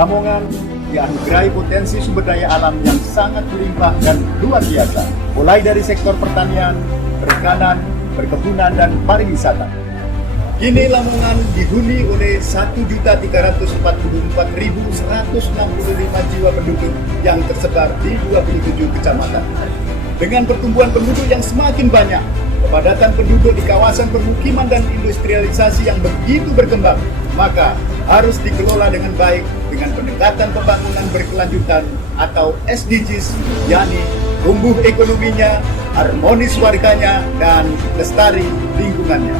Lamongan dianugerahi potensi sumber daya alam yang sangat berlimpah dan luar biasa, mulai dari sektor pertanian, perikanan, perkebunan, dan pariwisata. Kini Lamongan dihuni oleh 1.344.165 jiwa penduduk yang tersebar di 27 kecamatan. Dengan pertumbuhan penduduk yang semakin banyak, kepadatan penduduk di kawasan permukiman dan industrialisasi yang begitu berkembang, maka harus dikelola dengan baik dengan pendekatan pembangunan berkelanjutan atau SDGs, yakni tumbuh ekonominya, harmonis warganya, dan lestari lingkungannya.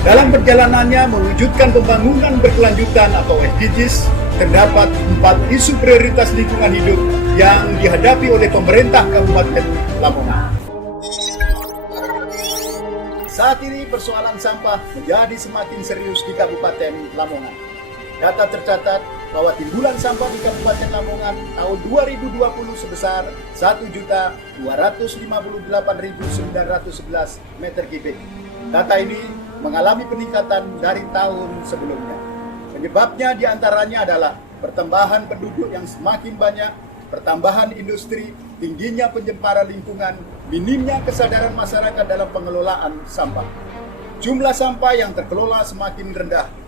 Dalam perjalanannya mewujudkan pembangunan berkelanjutan atau SDGs, terdapat 4 isu prioritas lingkungan hidup yang dihadapi oleh pemerintah Kabupaten Lamongan. Saat ini persoalan sampah menjadi semakin serius di Kabupaten Lamongan. Data tercatat bahwa timbulan sampah di Kabupaten Lamongan tahun 2020 sebesar 1.258.911 meter kubik. Data ini mengalami peningkatan dari tahun sebelumnya. Penyebabnya diantaranya adalah pertambahan penduduk yang semakin banyak, pertambahan industri, tingginya pencemaran lingkungan, minimnya kesadaran masyarakat dalam pengelolaan sampah. Jumlah sampah yang terkelola semakin rendah.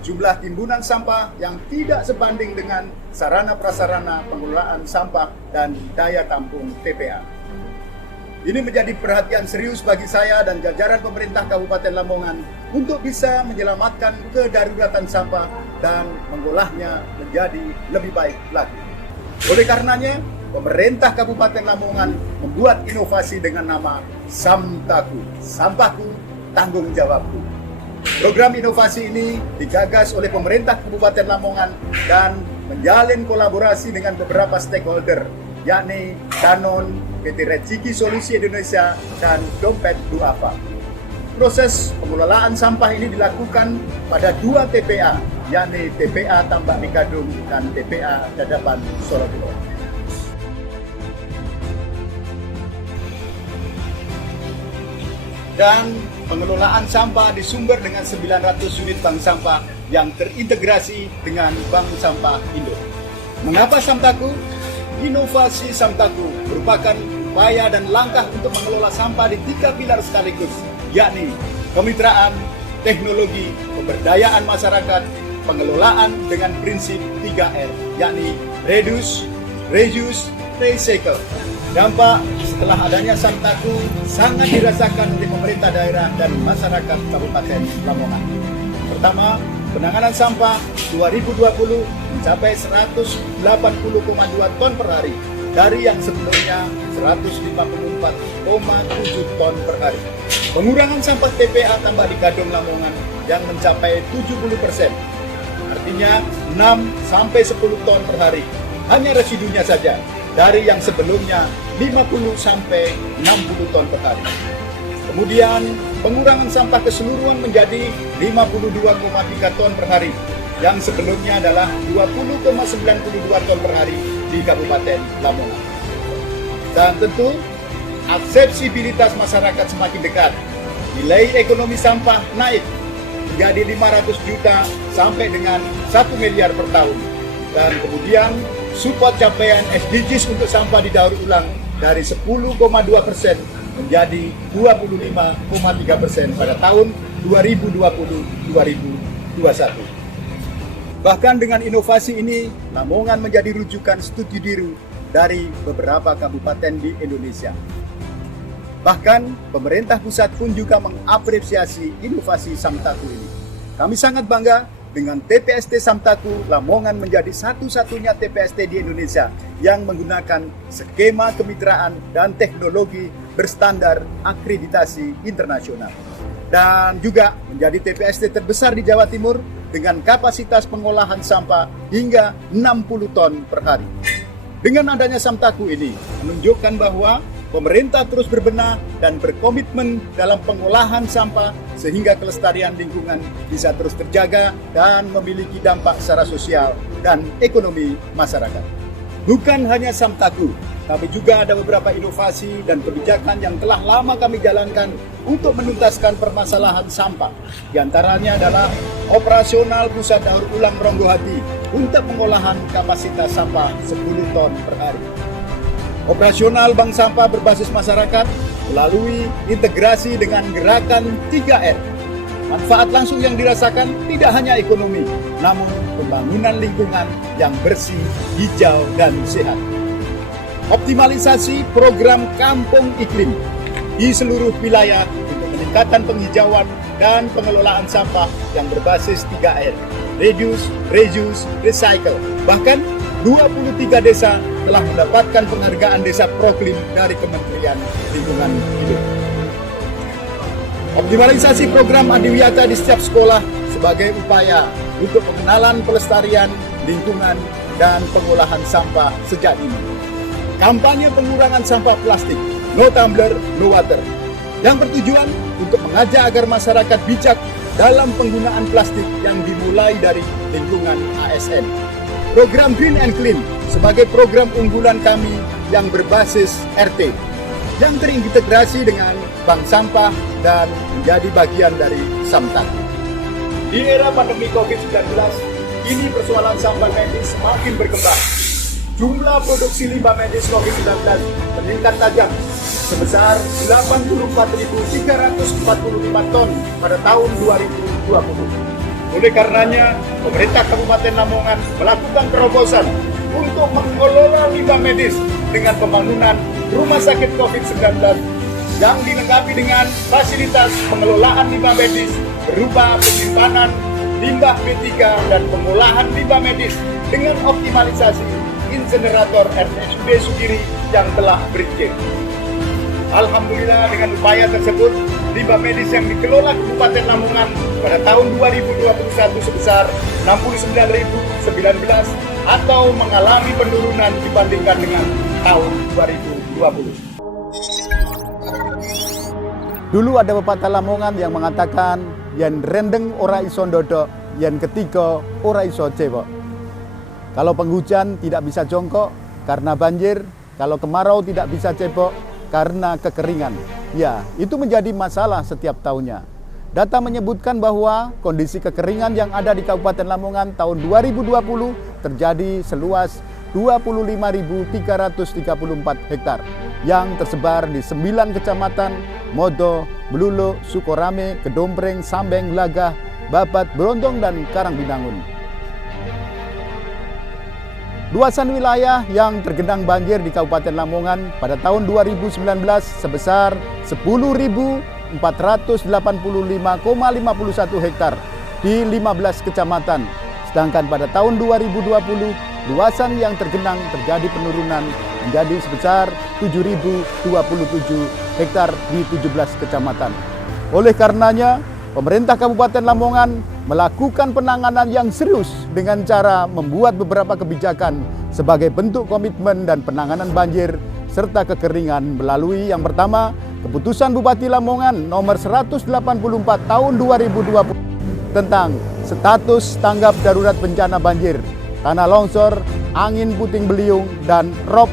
Jumlah timbunan sampah yang tidak sebanding dengan sarana prasarana pengelolaan sampah dan daya tampung TPA. Ini menjadi perhatian serius bagi saya dan jajaran pemerintah Kabupaten Lamongan untuk bisa menyelamatkan kedaruratan sampah dan mengolahnya menjadi lebih baik lagi. Oleh karenanya, pemerintah Kabupaten Lamongan membuat inovasi dengan nama Samtaku, Sampahku, Tanggung Jawabku. Program inovasi ini digagas oleh pemerintah Kabupaten Lamongan dan menjalin kolaborasi dengan beberapa stakeholder, yakni Danone, PT Rejiki Solusi Indonesia, dan Dompet Duafa. Proses pengelolaan sampah ini dilakukan pada 2 TPA, yakni TPA Tambak Mikadung dan TPA Dadapan Solojo. Dan pengelolaan sampah disumber dengan 900 unit bank sampah yang terintegrasi dengan Bank Sampah Indo. Mengapa Samtaku? Inovasi Samtaku merupakan upaya dan langkah untuk mengelola sampah di 3 pilar sekaligus, yakni kemitraan, teknologi, pemberdayaan masyarakat, pengelolaan dengan prinsip 3R, yakni reduce, reuse, recycle. Dampak setelah adanya Samtaku sangat dirasakan oleh pemerintah daerah dan masyarakat Kabupaten Lamongan. Pertama, penanganan sampah 2020 mencapai 180,2 ton per hari dari yang sebelumnya 154,7 ton per hari. Pengurangan sampah TPA Tambak Mikadung Lamongan yang mencapai 70%, artinya 6-10 ton per hari, hanya residunya saja dari yang sebelumnya 50-60 ton per hari. Kemudian pengurangan sampah keseluruhan menjadi 52,3 ton per hari, yang sebelumnya adalah 20,92 ton per hari di Kabupaten Lamongan. Dan tentu aksesibilitas masyarakat semakin dekat. Nilai ekonomi sampah naik menjadi 500 juta sampai dengan 1 miliar per tahun. Dan kemudian support capaian SDGs untuk sampah didaur ulang dari 10,2% menjadi 25,3% pada tahun 2020-2021. Bahkan dengan inovasi ini, Lamongan menjadi rujukan studi tiru dari beberapa kabupaten di Indonesia. Bahkan pemerintah pusat pun juga mengapresiasi inovasi Samtaku ini. Kami sangat bangga dengan TPST Samtaku. Lamongan menjadi satu-satunya TPST di Indonesia yang menggunakan skema kemitraan dan teknologi berstandar akreditasi internasional. Dan juga menjadi TPST terbesar di Jawa Timur dengan kapasitas pengolahan sampah hingga 60 ton per hari. Dengan adanya Samtaku ini menunjukkan bahwa pemerintah terus berbenah dan berkomitmen dalam pengolahan sampah sehingga kelestarian lingkungan bisa terus terjaga dan memiliki dampak secara sosial dan ekonomi masyarakat. Bukan hanya Samtaku, tapi juga ada beberapa inovasi dan kebijakan yang telah lama kami jalankan untuk menuntaskan permasalahan sampah. Di antaranya adalah operasional pusat daur ulang Ronggohati untuk pengolahan kapasitas sampah 10 ton per hari. Operasional bank sampah berbasis masyarakat melalui integrasi dengan gerakan 3R. Manfaat langsung yang dirasakan tidak hanya ekonomi, namun pembangunan lingkungan yang bersih, hijau, dan sehat. Optimalisasi program Kampung Iklim di seluruh wilayah untuk peningkatan penghijauan dan pengelolaan sampah yang berbasis 3R, Reduce, Reuse, Recycle. Bahkan 23 desa telah mendapatkan penghargaan Desa Proklim dari Kementerian Lingkungan Hidup. Optimalisasi program Adiwiyata di setiap sekolah sebagai upaya untuk pengenalan pelestarian lingkungan dan pengolahan sampah sejak dini. Kampanye pengurangan sampah plastik, no tumbler, no water, yang bertujuan untuk mengajak agar masyarakat bijak dalam penggunaan plastik yang dimulai dari lingkungan ASN. Program Green and Clean sebagai program unggulan kami yang berbasis RT, yang terintegrasi dengan bank sampah dan menjadi bagian dari Samtak. Di era pandemi COVID-19, kini persoalan sampah medis semakin berkembang. Jumlah produksi limbah medis COVID-19 meningkat tajam sebesar 84.345 ton pada tahun 2020. Oleh karenanya, pemerintah Kabupaten Lamongan melakukan terobosan untuk mengelola limbah medis dengan pembangunan rumah sakit COVID-19 yang dilengkapi dengan fasilitas pengelolaan limbah medis berupa penyimpanan limbah B3 dan pengolahan limbah medis dengan optimalisasi insenerator RSUD Sugiri yang telah berizin. Alhamdulillah, dengan upaya tersebut, limbah medis yang dikelola Kabupaten Lamongan pada tahun 2021 sebesar 69.019 atau mengalami penurunan dibandingkan dengan tahun 2020. Dulu ada pepatah Lamongan yang mengatakan yen rendeng ora iso ndodok, yen ketiga ora iso cewek. Kalau penghujan tidak bisa jongkok karena banjir, kalau kemarau tidak bisa cebok karena kekeringan. Ya, itu menjadi masalah setiap tahunnya. Data menyebutkan bahwa kondisi kekeringan yang ada di Kabupaten Lamongan tahun 2020 terjadi seluas 25.334 hektar yang tersebar di 9 kecamatan Modo, Bluluk, Sukorame, Kedompreng, Sambeng, Lagah, Babat, Brondong, dan Karangbinangun. Luasan wilayah yang tergenang banjir di Kabupaten Lamongan pada tahun 2019 sebesar 10.485,51 hektar di 15 kecamatan. Sedangkan pada tahun 2020, luasan yang tergenang terjadi penurunan menjadi sebesar 7.027 hektar di 17 kecamatan. Oleh karenanya, pemerintah Kabupaten Lamongan melakukan penanganan yang serius dengan cara membuat beberapa kebijakan sebagai bentuk komitmen dan penanganan banjir serta kekeringan melalui yang pertama, Keputusan Bupati Lamongan nomor 184 tahun 2020 tentang status tanggap darurat bencana banjir, tanah longsor, angin puting beliung, dan rob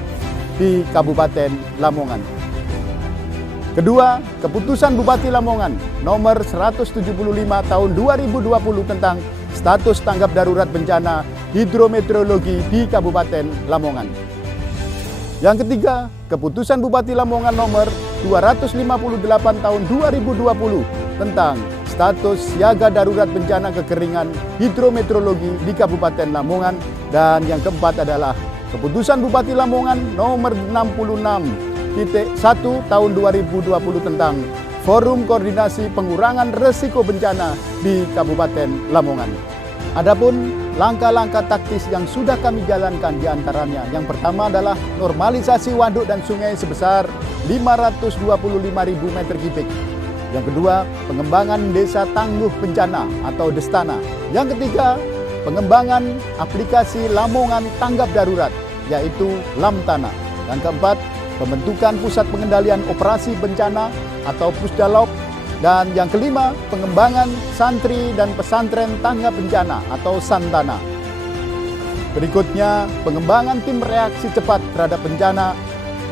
di Kabupaten Lamongan. Kedua, Keputusan Bupati Lamongan nomor 175 tahun 2020 tentang status tanggap darurat bencana hidrometeorologi di Kabupaten Lamongan. Yang ketiga, Keputusan Bupati Lamongan nomor 258 tahun 2020 tentang status siaga darurat bencana kekeringan hidrometeorologi di Kabupaten Lamongan. Dan yang keempat adalah Keputusan Bupati Lamongan nomor 66.1 tahun 2020 tentang Forum Koordinasi Pengurangan Resiko Bencana di Kabupaten Lamongan. Adapun langkah-langkah taktis yang sudah kami jalankan diantaranya, yang pertama adalah normalisasi waduk dan sungai sebesar 525.000 meter kubik. Yang kedua, pengembangan desa tangguh bencana atau Destana. Yang ketiga, pengembangan aplikasi Lamongan Tanggap Darurat, yaitu Lamtana. Yang keempat, pembentukan Pusat Pengendalian Operasi Bencana atau Pusdalop. Dan yang kelima, pengembangan santri dan pesantren tanggap bencana atau Santana. Berikutnya, pengembangan tim reaksi cepat terhadap bencana,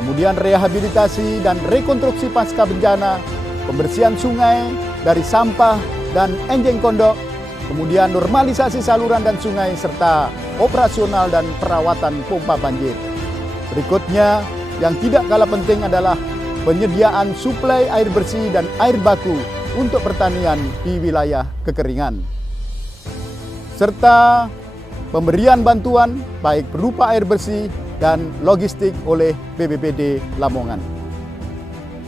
kemudian rehabilitasi dan rekonstruksi pasca bencana, pembersihan sungai dari sampah dan enjeng kondok, kemudian normalisasi saluran dan sungai, serta operasional dan perawatan pompa banjir. Berikutnya, yang tidak kalah penting adalah penyediaan suplai air bersih dan air baku untuk pertanian di wilayah kekeringan, serta pemberian bantuan baik berupa air bersih dan logistik oleh BPBD Lamongan.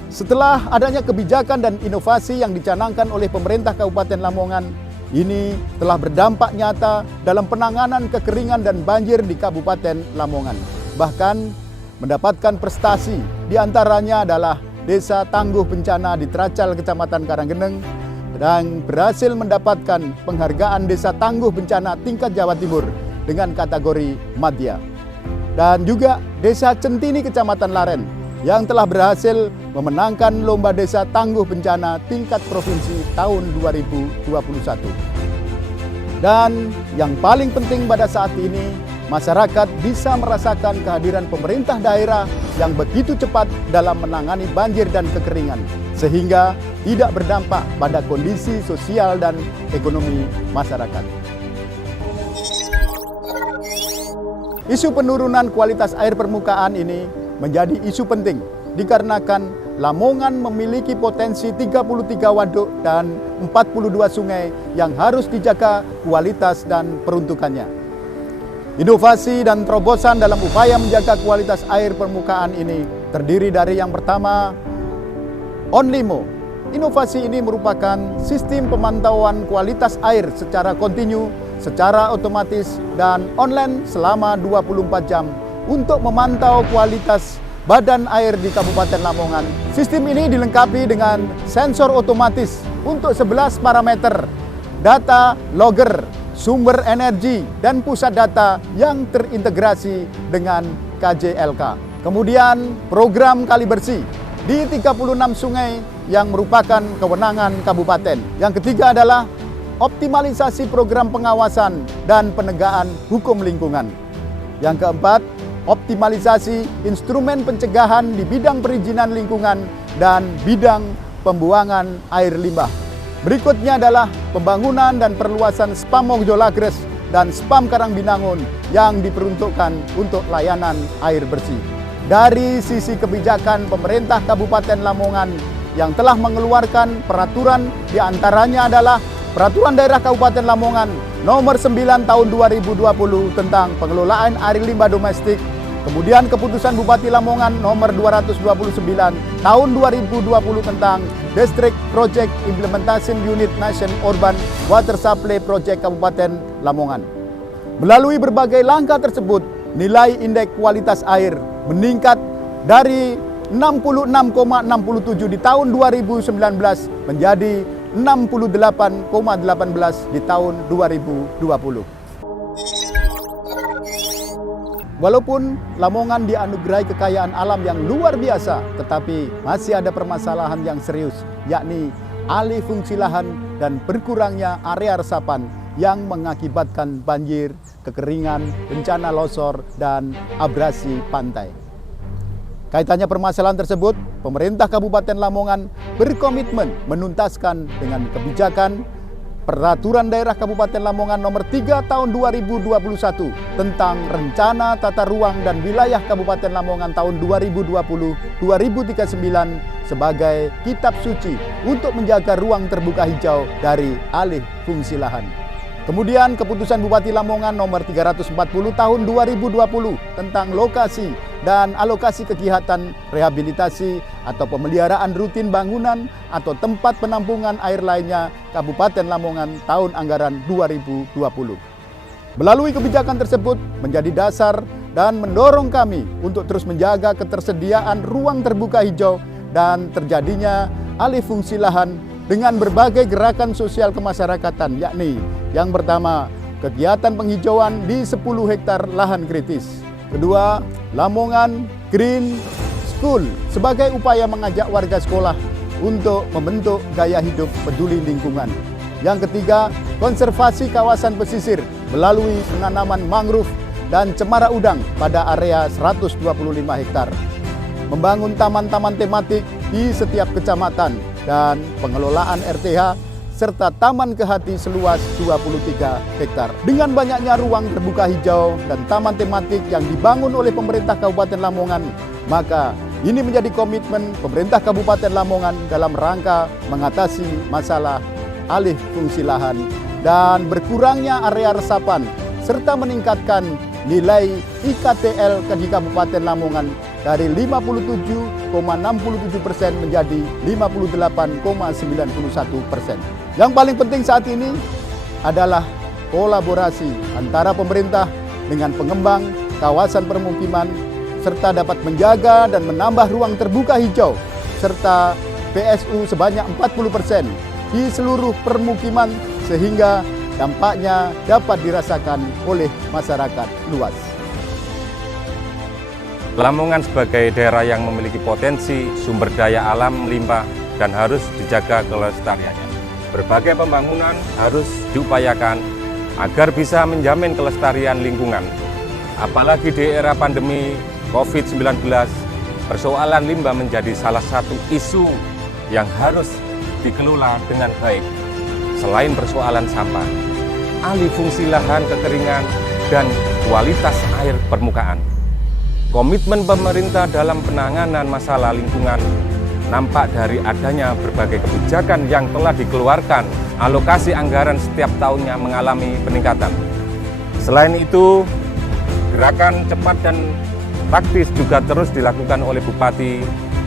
Setelah adanya kebijakan dan inovasi yang dicanangkan oleh pemerintah Kabupaten Lamongan, ini telah berdampak nyata dalam penanganan kekeringan dan banjir di Kabupaten Lamongan. Bahkan mendapatkan prestasi, diantaranya adalah Desa Tangguh Bencana di Tracal, Kecamatan Karanggeneng, dan berhasil mendapatkan penghargaan Desa Tangguh Bencana tingkat Jawa Timur dengan kategori Madya. Dan juga Desa Centini, Kecamatan Laren, yang telah berhasil memenangkan Lomba Desa Tangguh Bencana tingkat provinsi tahun 2021. Dan yang paling penting pada saat ini, masyarakat bisa merasakan kehadiran pemerintah daerah yang begitu cepat dalam menangani banjir dan kekeringan, sehingga tidak berdampak pada kondisi sosial dan ekonomi masyarakat. Isu penurunan kualitas air permukaan ini menjadi isu penting dikarenakan Lamongan memiliki potensi 33 waduk dan 42 sungai yang harus dijaga kualitas dan peruntukannya. Inovasi dan terobosan dalam upaya menjaga kualitas air permukaan ini terdiri dari yang pertama, OnLimo. Inovasi ini merupakan sistem pemantauan kualitas air secara kontinu, secara otomatis dan online selama 24 jam untuk memantau kualitas badan air di Kabupaten Lamongan. Sistem ini dilengkapi dengan sensor otomatis untuk 11 parameter, data logger, sumber energi, dan pusat data yang terintegrasi dengan KJLK. Kemudian program kali bersih di 36 sungai yang merupakan kewenangan kabupaten. Yang ketiga adalah optimalisasi program pengawasan dan penegakan hukum lingkungan. Yang keempat, optimalisasi instrumen pencegahan di bidang perizinan lingkungan dan bidang pembuangan air limbah. Berikutnya adalah pembangunan dan perluasan SPAM Mogjolagres dan SPAM Karangbinangun yang diperuntukkan untuk layanan air bersih. Dari sisi kebijakan pemerintah Kabupaten Lamongan yang telah mengeluarkan peraturan, diantaranya adalah Peraturan Daerah Kabupaten Lamongan Nomor 9 Tahun 2020 tentang pengelolaan air limbah domestik. Kemudian Keputusan Bupati Lamongan Nomor 229 Tahun 2020 tentang District Project Implementation Unit Nation Urban Water Supply Project Kabupaten Lamongan. Melalui berbagai langkah tersebut, nilai indeks kualitas air meningkat dari 66,67 di tahun 2019 menjadi 68,18 di tahun 2020. Walaupun Lamongan dianugerahi kekayaan alam yang luar biasa, tetapi masih ada permasalahan yang serius, yakni alih fungsi lahan dan berkurangnya area resapan yang mengakibatkan banjir, kekeringan, bencana longsor, dan abrasi pantai. Kaitannya permasalahan tersebut, pemerintah Kabupaten Lamongan berkomitmen menuntaskan dengan kebijakan Peraturan Daerah Kabupaten Lamongan Nomor 3 Tahun 2021 tentang Rencana Tata Ruang dan Wilayah Kabupaten Lamongan tahun 2020-2039 sebagai kitab suci untuk menjaga ruang terbuka hijau dari alih fungsi lahan. Kemudian Keputusan Bupati Lamongan Nomor 340 Tahun 2020 tentang lokasi dan alokasi kegiatan rehabilitasi atau pemeliharaan rutin bangunan atau tempat penampungan air lainnya Kabupaten Lamongan tahun anggaran 2020. Melalui kebijakan tersebut menjadi dasar dan mendorong kami untuk terus menjaga ketersediaan ruang terbuka hijau dan terjadinya alih fungsi lahan dengan berbagai gerakan sosial kemasyarakatan, yakni yang pertama, kegiatan penghijauan di 10 hektar lahan kritis. Kedua, Lamongan Green School sebagai upaya mengajak warga sekolah untuk membentuk gaya hidup peduli lingkungan. Yang ketiga, konservasi kawasan pesisir melalui penanaman mangrove dan cemara udang pada area 125 hektar. Membangun taman-taman tematik di setiap kecamatan dan pengelolaan RTH serta taman kehati seluas 23 hektar. Dengan banyaknya ruang terbuka hijau dan taman tematik yang dibangun oleh pemerintah Kabupaten Lamongan, maka ini menjadi komitmen pemerintah Kabupaten Lamongan dalam rangka mengatasi masalah alih fungsi lahan dan berkurangnya area resapan serta meningkatkan nilai IKTL di Kabupaten Lamongan dari 57,67% menjadi 58,91%. Yang paling penting saat ini adalah kolaborasi antara pemerintah dengan pengembang kawasan permukiman serta dapat menjaga dan menambah ruang terbuka hijau serta PSU sebanyak 40% di seluruh permukiman sehingga dampaknya dapat dirasakan oleh masyarakat luas. Lamongan sebagai daerah yang memiliki potensi sumber daya alam melimpah dan harus dijaga kelestariannya. Berbagai pembangunan harus diupayakan agar bisa menjamin kelestarian lingkungan. Apalagi di era pandemi COVID-19, persoalan limbah menjadi salah satu isu yang harus dikelola dengan baik. Selain persoalan sampah, alih fungsi lahan kekeringan, dan kualitas air permukaan. Komitmen pemerintah dalam penanganan masalah lingkungan nampak dari adanya berbagai kebijakan yang telah dikeluarkan. Alokasi anggaran setiap tahunnya mengalami peningkatan. Selain itu, gerakan cepat dan praktis juga terus dilakukan oleh Bupati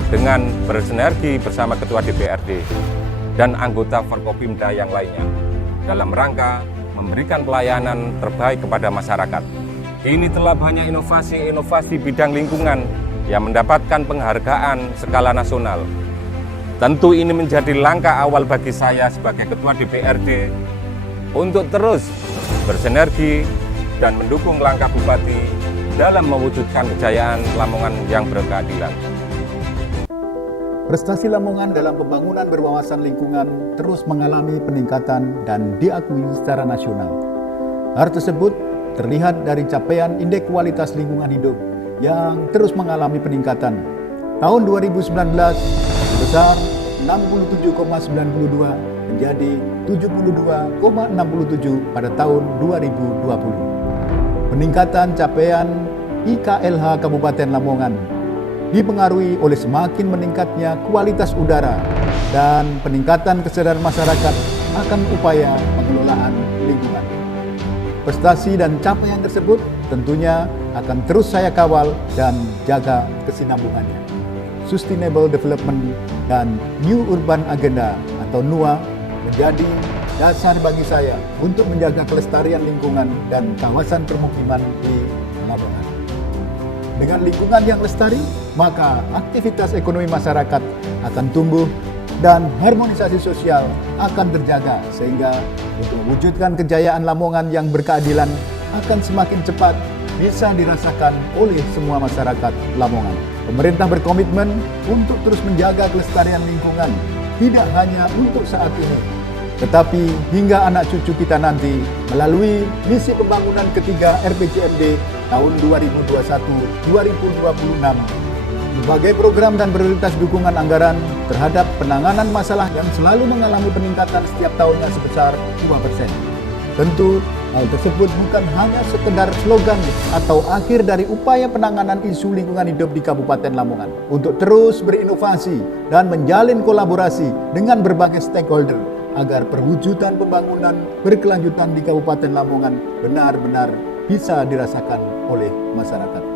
dengan bersinergi bersama Ketua DPRD dan anggota Forkopimda yang lainnya dalam rangka memberikan pelayanan terbaik kepada masyarakat. Kini telah banyak inovasi-inovasi bidang lingkungan yang mendapatkan penghargaan skala nasional. Tentu ini menjadi langkah awal bagi saya sebagai Ketua DPRD untuk terus bersinergi dan mendukung langkah Bupati dalam mewujudkan kejayaan Lamongan yang berkeadilan. Prestasi Lamongan dalam pembangunan berwawasan lingkungan terus mengalami peningkatan dan diakui secara nasional. Hal tersebut terlihat dari capaian indeks kualitas lingkungan hidup yang terus mengalami peningkatan. Tahun 2019 sebesar 67,92 menjadi 72,67 pada tahun 2020. Peningkatan capaian IKLH Kabupaten Lamongan dipengaruhi oleh semakin meningkatnya kualitas udara dan peningkatan kesadaran masyarakat akan upaya pengelolaan lingkungan. Prestasi dan capaian tersebut tentunya akan terus saya kawal dan jaga kesinambungannya. Sustainable Development dan New Urban Agenda atau NUA menjadi dasar bagi saya untuk menjaga kelestarian lingkungan dan kawasan permukiman di Lamongan. Dengan lingkungan yang lestari, maka aktivitas ekonomi masyarakat akan tumbuh dan harmonisasi sosial akan terjaga sehingga untuk mewujudkan kejayaan Lamongan yang berkeadilan akan semakin cepat bisa dirasakan oleh semua masyarakat Lamongan. Pemerintah berkomitmen untuk terus menjaga kelestarian lingkungan, tidak hanya untuk saat ini, tetapi hingga anak cucu kita nanti melalui misi pembangunan ketiga RPJMD tahun 2021-2026. Berbagai program dan prioritas dukungan anggaran terhadap penanganan masalah yang selalu mengalami peningkatan setiap tahunnya sebesar 2%. Tentu, hal tersebut bukan hanya sekedar slogan atau akhir dari upaya penanganan isu lingkungan hidup di Kabupaten Lamongan untuk terus berinovasi dan menjalin kolaborasi dengan berbagai stakeholder agar perwujudan pembangunan berkelanjutan di Kabupaten Lamongan benar-benar bisa dirasakan oleh masyarakat.